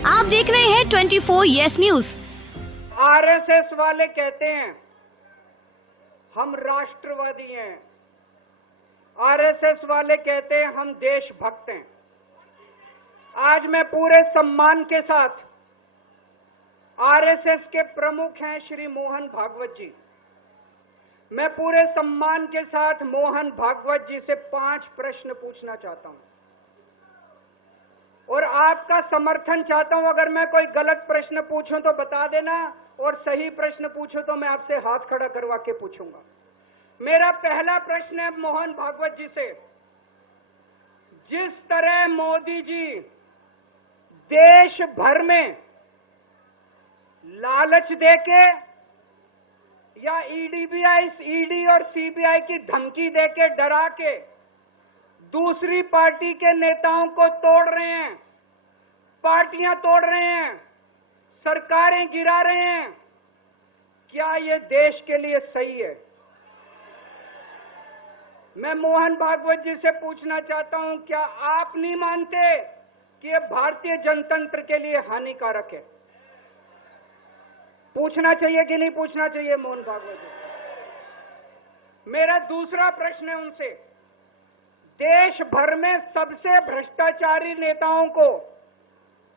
आप देख रहे हैं 24 यस न्यूज। आरएसएस वाले कहते हैं हम राष्ट्रवादी हैं, आरएसएस वाले कहते हैं हम देशभक्त हैं। आज मैं पूरे सम्मान के साथ आरएसएस के प्रमुख हैं श्री मोहन भागवत जी, मैं पूरे सम्मान के साथ मोहन भागवत जी से 5 प्रश्न पूछना चाहता हूं और आपका समर्थन चाहता हूं। अगर मैं कोई गलत प्रश्न पूछूं तो बता देना और सही प्रश्न पूछूं तो मैं आपसे हाथ खड़ा करवा के पूछूंगा। मेरा पहला प्रश्न है मोहन भागवत जी से, जिस तरह मोदी जी देश भर में लालच देके या ईडी और सीबीआई की धमकी देके डरा के दूसरी पार्टी के नेताओं को तोड़ रहे हैं, पार्टियां तोड़ रहे हैं, सरकारें गिरा रहे हैं, क्या ये देश के लिए सही है? मैं मोहन भागवत जी से पूछना चाहता हूं, क्या आप नहीं मानते कि ये भारतीय जनतंत्र के लिए हानिकारक है? पूछना चाहिए कि नहीं पूछना चाहिए मोहन भागवत जी? मेरा दूसरा प्रश्न है उनसे, देश भर में सबसे भ्रष्टाचारी नेताओं को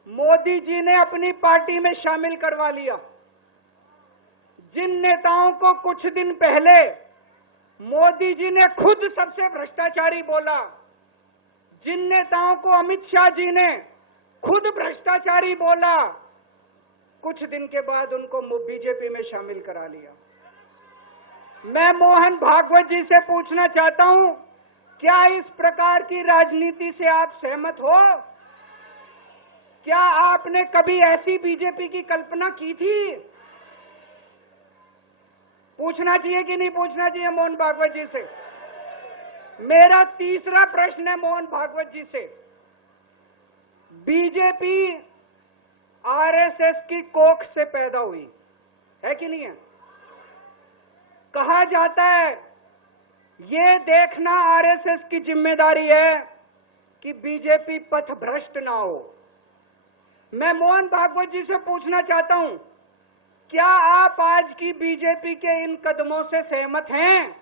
मोदी जी ने अपनी पार्टी में शामिल करवा लिया। जिन नेताओं को कुछ दिन पहले मोदी जी ने खुद सबसे भ्रष्टाचारी बोला, जिन नेताओं को अमित शाह जी ने खुद भ्रष्टाचारी बोला, कुछ दिन के बाद उनको बीजेपी में शामिल करा लिया। मैं मोहन भागवत जी से पूछना चाहता हूं, क्या इस प्रकार की राजनीति से आप सहमत हो? क्या आपने कभी ऐसी बीजेपी की कल्पना की थी? पूछना चाहिए कि नहीं पूछना चाहिए मोहन भागवत जी से? मेरा तीसरा प्रश्न है मोहन भागवत जी से, बीजेपी आरएसएस की कोख से पैदा हुई है कि नहीं है? कहा जाता है ये देखना आरएसएस की जिम्मेदारी है कि बीजेपी पथभ्रष्ट ना हो। मैं मोहन भागवत जी से पूछना चाहता हूं, क्या आप आज की बीजेपी के इन कदमों से सहमत हैं?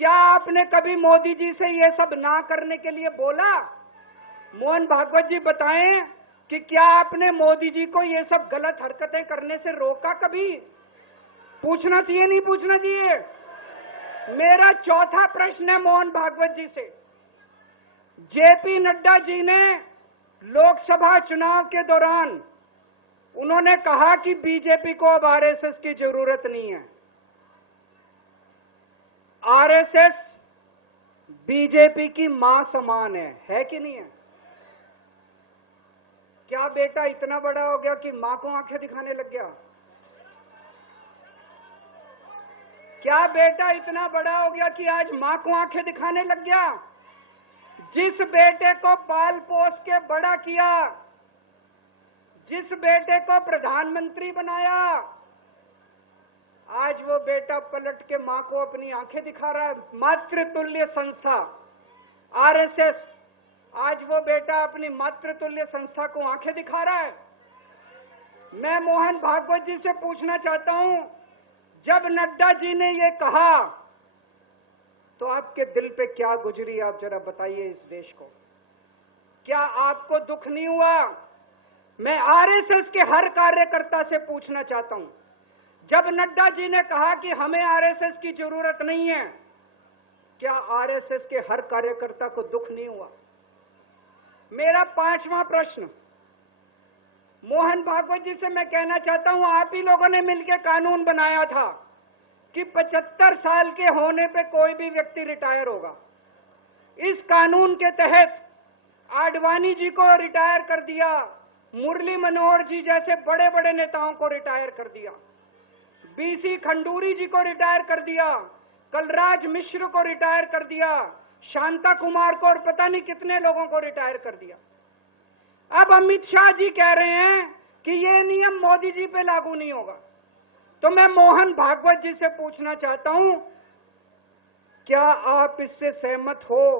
क्या आपने कभी मोदी जी से ये सब ना करने के लिए बोला? मोहन भागवत जी बताएं कि क्या आपने मोदी जी को ये सब गलत हरकतें करने से रोका कभी? पूछना चाहिए नहीं पूछना चाहिए? मेरा चौथा प्रश्न है मोहन भागवत जी से, जेपी नड्डा जी ने लोकसभा चुनाव के दौरान उन्होंने कहा कि बीजेपी को अब आरएसएस की जरूरत नहीं है। आरएसएस बीजेपी की मां समान है कि नहीं है? क्या बेटा इतना बड़ा हो गया कि मां को आंखें दिखाने लग गया? क्या बेटा इतना बड़ा हो गया कि आज मां को आंखें दिखाने लग गया? जिस बेटे को पाल पोस के बड़ा किया, जिस बेटे को प्रधानमंत्री बनाया, आज वो बेटा पलट के मां को अपनी आंखें दिखा रहा है। मातृतुल्य संस्था आरएसएस, आज वो बेटा अपनी मातृतुल्य संस्था को आंखें दिखा रहा है। मैं मोहन भागवत जी से पूछना चाहता हूं, जब नड्डा जी ने ये कहा तो आपके दिल पे क्या गुजरी, आप जरा बताइए इस देश को। क्या आपको दुख नहीं हुआ? मैं आरएसएस के हर कार्यकर्ता से पूछना चाहता हूं, जब नड्डा जी ने कहा कि हमें आरएसएस की जरूरत नहीं है, क्या आरएसएस के हर कार्यकर्ता को दुख नहीं हुआ? मेरा 5वां प्रश्न मोहन भागवत जी से मैं कहना चाहता हूं, आप ही लोगों ने मिलकर कानून बनाया था कि 75 साल के होने पे कोई भी व्यक्ति रिटायर होगा। इस कानून के तहत आडवाणी जी को रिटायर कर दिया, मुरली मनोहर जी जैसे बड़े बड़े नेताओं को रिटायर कर दिया, बीसी खंडूरी जी को रिटायर कर दिया, कलराज मिश्र को रिटायर कर दिया, शांता कुमार को और पता नहीं कितने लोगों को रिटायर कर दिया। अब अमित शाह जी कह रहे हैं कि ये नियम मोदी जी पे लागू नहीं होगा। तो मैं मोहन भागवत जी से पूछना चाहता हूं, क्या आप इससे सहमत हो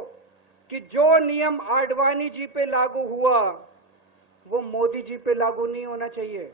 कि जो नियम आडवाणी जी पे लागू हुआ वो मोदी जी पे लागू नहीं होना चाहिए।